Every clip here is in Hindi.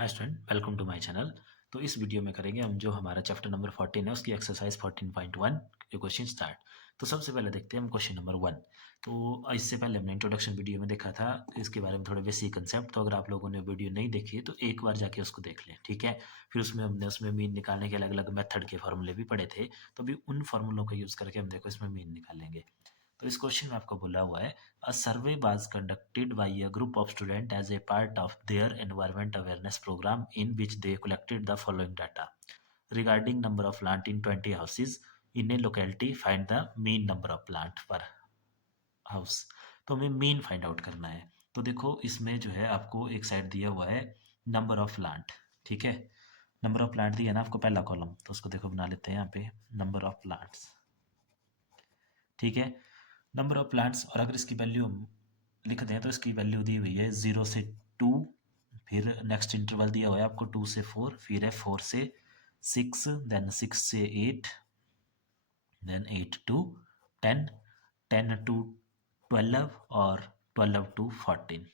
Hi student, welcome to my channel. तो इस वीडियो में करेंगे हम जो हमारा चैप्टर नंबर 14 है उसकी एक्सरसाइज 14.1 के क्वेश्चन स्टार्ट। तो सबसे पहले देखते हैं हम क्वेश्चन नंबर 1। तो इससे पहले हमने इंट्रोडक्शन वीडियो में देखा था इसके बारे में थोड़े बेसिक कंसेप्ट। तो अगर आप लोगों ने वीडियो नहीं देखी है तो एक बार जाके उसको देख लें, ठीक है। फिर उसमें मीन निकालने के अलग अलग मेथड के फॉर्मूले भी पढ़े थे। तो अभी उन फॉर्मूलों का यूज़ करके हम देखो इसमें मीन निकालेंगे। तो इस क्वेश्चन में आपको बोला हुआ है a survey was conducted by a group of student as a part of their environment awareness programme in which they collected the following data regarding number of plant in 20 houses in a locality. Find the mean number of plant per house. तो हमें मीन फाइंड आउट करना है। तो देखो इसमें जो है आपको एक साइड दिया हुआ है नंबर ऑफ प्लांट, ठीक है। नंबर ऑफ प्लांट दिया ना आपको पहला कॉलम, तो उसको देखो बना लेते हैं यहाँ पे नंबर ऑफ प्लांट्स, ठीक है। नंबर ऑफ प्लांट्स, और अगर इसकी वैल्यू हम लिख दें तो इसकी वैल्यू दी हुई है 0 से 2। फिर नेक्स्ट इंटरवल दिया हुआ है आपको 2 से 4, फिर है 4 से 6, देन 6 से 8, देन 8 टू 10, 10 टू 12 और 12 टू 14।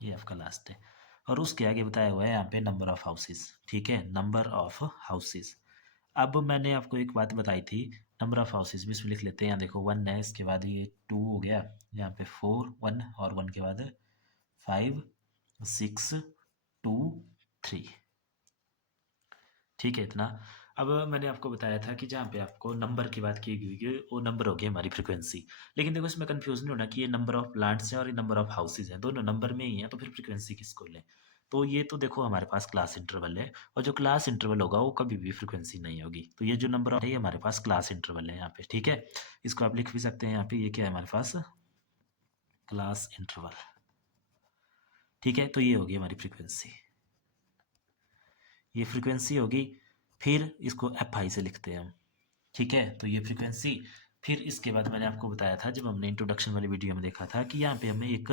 ये आपका लास्ट है। और उसके आगे बताया हुआ है यहाँ पे नंबर ऑफ हाउसेस, ठीक है, नंबर ऑफ हाउसेस। अब मैंने आपको एक बात बताई थी, नंबर ऑफ हाउसेस भी इसमें लिख लेते हैं। यहाँ देखो 1 है, इसके बाद ये 2 हो गया, यहाँ पे 4 1 और 1 के बाद 5 6 2 3, ठीक है इतना। अब मैंने आपको बताया था कि जहाँ पे आपको नंबर की बात की गई है वो नंबर हो गई हमारी फ्रीक्वेंसी। लेकिन देखो इसमें कंफ्यूज नहीं होना कि ये नंबर ऑफ प्लांट्स हैं और ये नंबर ऑफ हाउसेज हैं, दोनों नंबर में ही हैं, तो फिर फ्रीक्वेंसी किसको लें। तो ये तो देखो हमारे पास क्लास इंटरवल है, और जो क्लास इंटरवल होगा वो कभी भी फ्रीक्वेंसी नहीं होगी। तो ये जो नंबर ऑफ है ये हमारे पास क्लास इंटरवल है यहाँ पे, ठीक है। इसको आप लिख भी सकते हैं यहाँ पे, ये क्या है हमारे पास क्लास इंटरवल, ठीक है। तो ये होगी हमारी फ्रीक्वेंसी, ये फ्रीक्वेंसी होगी। फिर इसको एफ आई से लिखते हैं हम, ठीक है। तो ये फ्रीक्वेंसी, फिर इसके बाद मैंने आपको बताया था जब हमने इंट्रोडक्शन वाली वीडियो में देखा था कि यहाँ पे हमें एक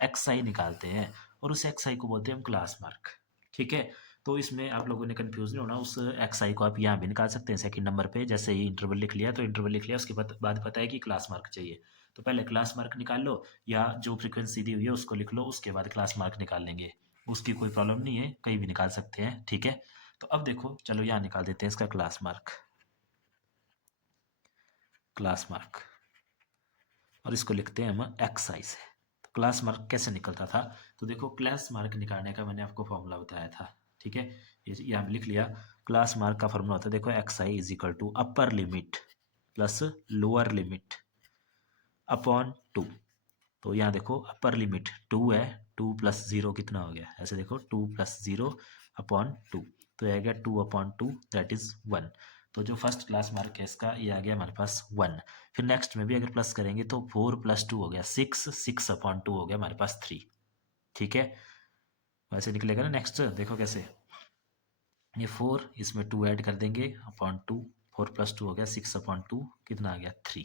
एक्स आई निकालते हैं, और उस एक्स आई को बोलते हैं हम क्लास मार्क, ठीक है। तो इसमें आप लोगों ने कंफ्यूज नहीं होना, उस एक्स आई को आप यहाँ भी निकाल सकते हैं सेकंड नंबर पे। जैसे ये इंटरवल लिख लिया तो इंटरवल लिख लिया, उसके बाद पता है कि क्लास मार्क चाहिए, तो पहले क्लास मार्क निकाल लो, या जो फ्रीक्वेंसी दी हुई है उसको लिख लो, उसके बाद क्लास मार्क निकाल लेंगे। उसकी कोई प्रॉब्लम नहीं है, कहीं भी निकाल सकते हैं, ठीक है। तो अब देखो चलो यहाँ निकाल देते हैं इसका क्लास मार्क, क्लास मार्क, और इसको लिखते हैं हम एक्स आई से। तो क्लास मार्क कैसे निकलता था, तो देखो क्लास मार्क निकालने का मैंने आपको फॉर्मूला बताया था, ठीक है। ये यहाँ लिख लिया। क्लास मार्क का फॉर्मूला होता है देखो x i is equal to upper limit plus lower limit upon 2। तो यहाँ देखो अपर लिमिट 2 है, 2 प्लस 0 कितना हो गया, ऐसे देखो 2 प्लस 0 अपॉन 2, तो ये आ गया 2 अपॉन 2 दैट इज 1। तो जो फर्स्ट क्लास मार्क है इसका ये आ गया हमारे पास 1। फिर नेक्स्ट में भी अगर प्लस करेंगे तो 4 प्लस 2 हो गया 6, 6 अपॉन 2 हो गया हमारे पास 3, ठीक है। वैसे निकलेगा ना। नेक्स्ट देखो कैसे, ये 4 इसमें 2 ऐड कर देंगे अपॉन 2, 4 प्लस 2 हो गया 6 अपॉन 2 कितना आ गया 3,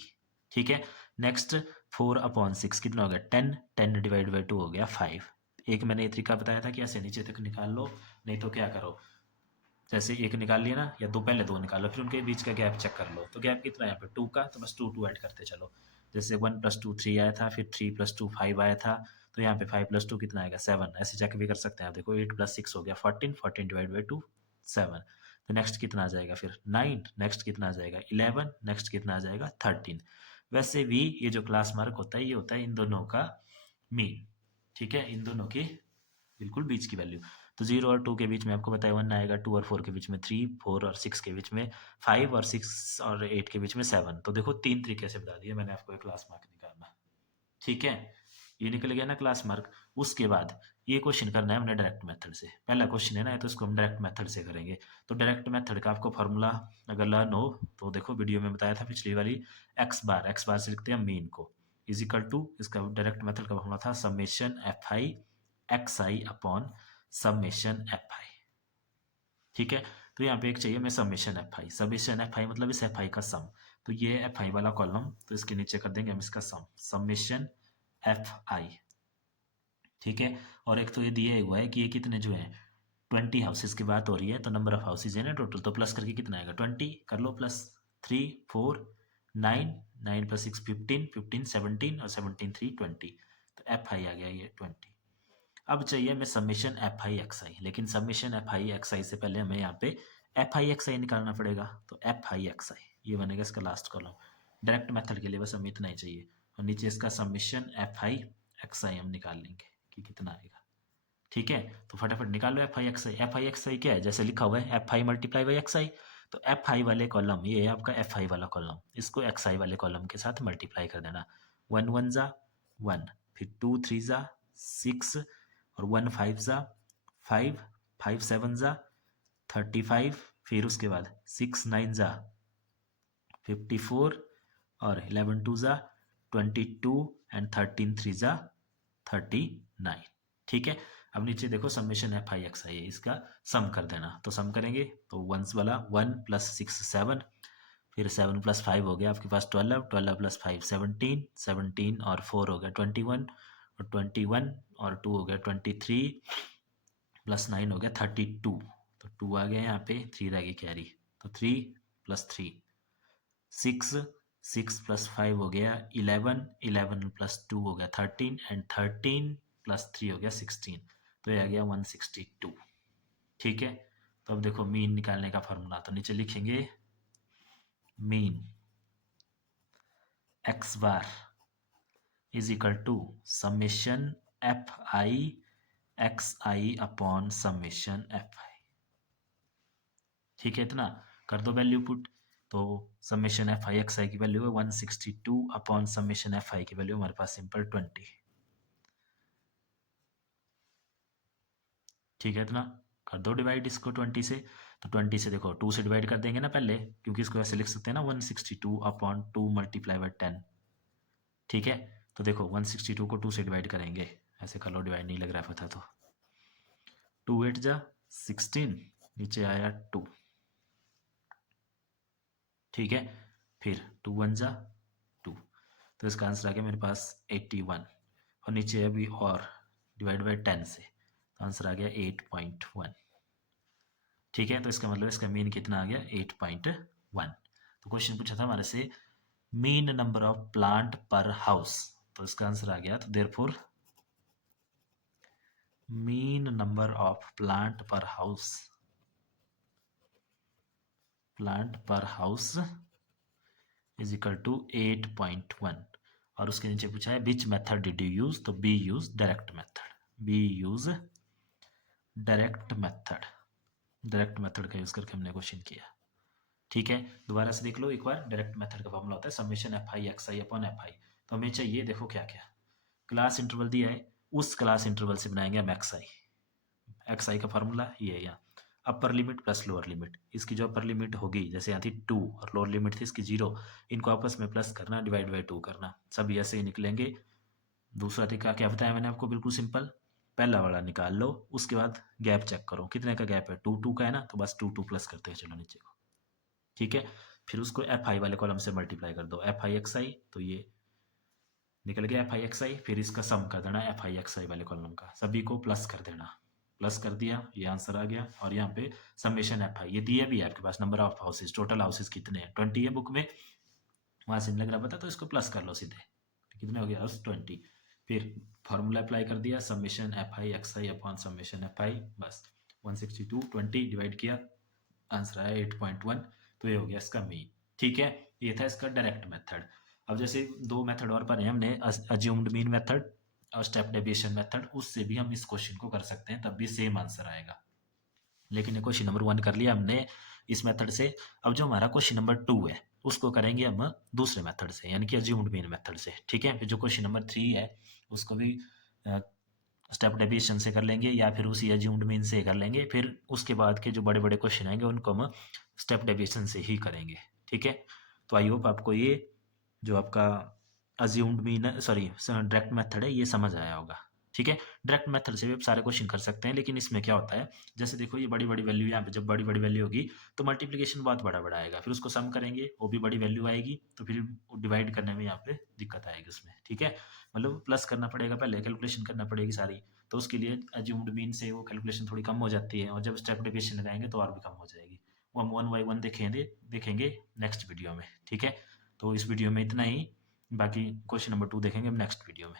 ठीक है। नेक्स्ट 4 अपॉन 6 कितना हो गया 10, 10 डिवाइड बाई 2 हो गया 5। एक मैंने ये तरीका बताया था कि ऐसे नीचे तक निकाल लो, नहीं तो क्या करो, जैसे एक निकाल लिया ना, या दो, पहले दो निकालो फिर उनके बीच का गैप चेक कर लो। तो गैप कितना है यहाँ पे 2 का, तो बस 2 2 ऐड करते चलो। जैसे 1 प्लस 2 3 आया था, फिर 3 प्लस 2 5 आया था, तो यहाँ पे 5 प्लस 2 कितना आएगा 7। ऐसे चेक भी कर सकते हैं आप, देखो 8 प्लस 6 हो गया 14, 14 डिवाइड बाई 2 7। तो नेक्स्ट कितना आ जाएगा फिर 9, नेक्स्ट कितना आ जाएगा 11, नेक्स्ट कितना आ जाएगा 13। वैसे भी ये जो क्लास मार्क होता है ये होता है इन दोनों का मीन, ठीक है, इन दोनों की बिल्कुल बीच की वैल्यू। तो 0 और 2 के बीच में आपको पता है 1 आएगा, 2 और 4 के बीच में 3, 4 और 6 के बीच में 5, और 6 और 8 के बीच में 7। तो देखो 3 तरीके से बता दिया मैंने आपको एक क्लास मार्क निकालना, ठीक है। ये निकल गया ना क्लास मार्क। उसके बाद ये क्वेश्चन करना है हमने डायरेक्ट मेथड से। पहला क्वेश्चन है ना, तो इसको हम डायरेक्ट मेथड से करेंगे। तो डायरेक्ट मेथड का आपको फार्मूला अगर लर्न हो तो देखो वीडियो में बताया था पिछली वाली, एक्स बार से लिखते हैं मीन को, इज इक्वल टू, इसका डायरेक्ट मेथड का फार्मूला था summation f i x i upon summation f i, ठीक है। तो यहाँ पे एक चाहिए मैं समेशन एफ आई, समेशन एफ आई मतलब इस एफ आई का सम। तो ये एफ आई वाला कॉलम, तो इसके नीचे कर देंगे हम इसका सम, समेशन एफ आई, ठीक है। और एक तो ये दिया हुआ है कि ये कितने जो है 20 हाउसेज की बात हो रही है, तो नंबर ऑफ हाउसेज है ना टोटल, तो प्लस करके कितना आएगा 20 कर लो, प्लस 3 4 9, 9 प्लस 6 15, 15 17 और 17 3 20। तो एफ आई आ गया ये 20। अब चाहिए हमें समेशन एफ आई एक्स आई, लेकिन समेशन एफ आई एक्स आई से पहले हमें यहाँ पे एफ आई एक्स आई निकालना पड़ेगा। तो एफ आई एक्स आई ये बनेगा इसका लास्ट कॉलम। डायरेक्ट मेथड के लिए बस हमें इतना ही चाहिए, और नीचे इसका समेशन एफ आई एक्स आई हम निकाल लेंगे कि कितना आएगा। ठीक है, तो फटाफट निकालो f i x i. F i x i क्या है, जैसे लिखा हुआ है f i multiply by x i, तो एफ आई वाले कॉलम ये है आपका एफ आई वाला कॉलम, इसको एक्स आई वाले कॉलम के साथ मल्टीप्लाई कर देना। 1 1 जा 1, फिर 2 3 जा 6, और 1 5 जा 5, 5 7 जा 35, फिर उसके बाद 6 9 जा 54, और 11 2 जा 22, एंड 13 3 जा 39। ठीक है, अब नीचे देखो समेशन एफ आई एक्स आई है, इसका सम कर देना। तो सम करेंगे तो वंस वाला 1 + 6 7, फिर 7 + 5 हो गया आपके पास 12, 12 + 5 17, 17 और 4 हो गया 21, और 21 और 2 हो गया 23, + 9 हो गया 32। तो 2 आ गया यहाँ पे, 3 रह गई कैरी, तो 3 + 3 6, 6 + 5 हो गया 11, 11 + 2 हो गया 13, एंड 13 + 3 हो गया 16। तो ये आ गया 162। ठीक है, तो अब देखो मीन निकालने का फॉर्मूला, तो नीचे लिखेंगे mean x bar is equal to summation f i x i upon summation f i. ठीक है, इतना कर दो वैल्यू पुट। तो summation f i x i की वैल्यू है 162 अपॉन समेशन एफ आई की वैल्यू हमारे पास सिंपल 20। ठीक है, इतना कर दो डिवाइड इसको 20 से। तो 20 से देखो 2 से डिवाइड कर देंगे ना पहले, क्योंकि इसको ऐसे लिख सकते हैं ना 162 अपॉन 2 मल्टीप्लाई बाई 10। ठीक है, तो देखो 162 को 2 से डिवाइड करेंगे, ऐसे कर लो, डिवाइड नहीं लग रहा है पता, तो 2 8 जा 16, नीचे आया 2। ठीक है, फिर 2 1 जा 2, तो इसका आंसर आ गया मेरे पास 81, और नीचे अभी और डिवाइड बाई 10 से, तो आंसर आ गया 8.1। ठीक है, तो इसका मतलब इसका मीन कितना आ गया 8.1। तो क्वेश्चन पूछा था हमारे से mean number of plant per house, तो इसका आंसर आ गया, तो therefore mean number of plant per house is equal to 8.1। और उसके नीचे पूछा है which method did you use, तो बी यूज डायरेक्ट मेथड का यूज करके हमने क्वेश्चन किया। ठीक है, दोबारा से देख लो एक बार। डायरेक्ट मेथड का फॉर्मूला होता है summation f i x i upon F I. तो हमें चाहिए, देखो क्या क्या क्लास इंटरवल दिया है, उस क्लास इंटरवल से बनाएंगे हम एक्स आई का फॉर्मूला ये है यहाँ, अपर लिमिट प्लस लोअर लिमिट। इसकी जो अपर लिमिट होगी, जैसे यहाँ थी 2 और लोअर लिमिट थी इसकी 0, इनको आपस में प्लस करना, डिवाइड बाई 2 करना, सब ऐसे ही निकलेंगे। दूसरा तरीका क्या बताया मैंने आपको, बिल्कुल सिंपल, पहला वाला निकाल लो, उसके बाद गैप चेक करो कितने का गैप है, 2 2 का है ना, तो बस 2 2 प्लस करते हैं चलो नीचे को। ठीक है, फिर उसको एफ आई वाले कॉलम से मल्टीप्लाई कर दो, एफ आई एक्स आई, तो ये निकल गया एफ आई एक्स आई, फिर इसका सम कर देना एफ आई एक्स आई वाले कॉलम का, सभी को प्लस कर देना, प्लस कर दिया, ये आंसर आ गया। और यहाँ पे समेशन एफ आई ये दिया भी है आपके पास, number of houses, total houses कितने हैं 20 है बुक में, वहाँ से नहीं लग रहा पता, तो इसको प्लस कर लो सीधे, तो कितने हो गया हाउस 20। फिर फॉर्मूला अप्लाई कर दिया summation f i x i upon summation f आई, बस 162 20 डिवाइड किया, आंसर आया 8.1। तो ये हो गया इसका मीन। ठीक है, ये था इसका डायरेक्ट मेथड। अब जैसे 2 मेथड और पढ़े हमने, अज्यूम्ड मीन मेथड और स्टेप डेविएशन मेथड, उससे भी हम इस क्वेश्चन को कर सकते हैं, तब भी सेम आंसर आएगा। लेकिन ये क्वेश्चन नंबर 1 कर लिया हमने इस मेथड से। अब जो हमारा क्वेश्चन नंबर 2 है उसको करेंगे हम दूसरे मेथड से, यानी कि अज्यूम्ड मीन मेथड से। ठीक है, फिर जो क्वेश्चन नंबर 3 है उसको भी स्टेप डेविएशन से कर लेंगे, या फिर उसी अज्यूम्ड मीन से कर लेंगे। फिर उसके बाद के जो बड़े बड़े क्वेश्चन आएंगे उनको हम स्टेप डेविएशन से ही करेंगे। ठीक है, तो आई होप आपको ये जो आपका assumed mean sorry direct method है ये समझ आया होगा। ठीक है, डायरेक्ट मेथड से भी आप सारे क्वेश्चन कर सकते हैं, लेकिन इसमें क्या होता है, जैसे देखो ये बड़ी बड़ी वैल्यू, यहाँ पे जब बड़ी बड़ी वैल्यू होगी तो मल्टीप्लिकेशन बहुत बड़ा बड़ा आएगा, फिर उसको सम करेंगे वो भी बड़ी वैल्यू आएगी, तो फिर डिवाइड करने में यहाँ पे दिक्कत आएगी उसमें। ठीक है, मतलब प्लस करना पड़ेगा, पहले कैलकुलेशन करना पड़ेगी सारी, तो उसके लिए अज्यूम्ड मीन से वो कैलकुलेशन थोड़ी कम हो जाती है, और जब स्टेप डेविएशन लगाएंगे तो और भी कम हो जाएगी। वो हम 1 बाई 1 देखेंगे नेक्स्ट वीडियो में। ठीक है, तो इस वीडियो में इतना ही, बाकी क्वेश्चन नंबर 2 देखेंगे हम नेक्स्ट वीडियो में।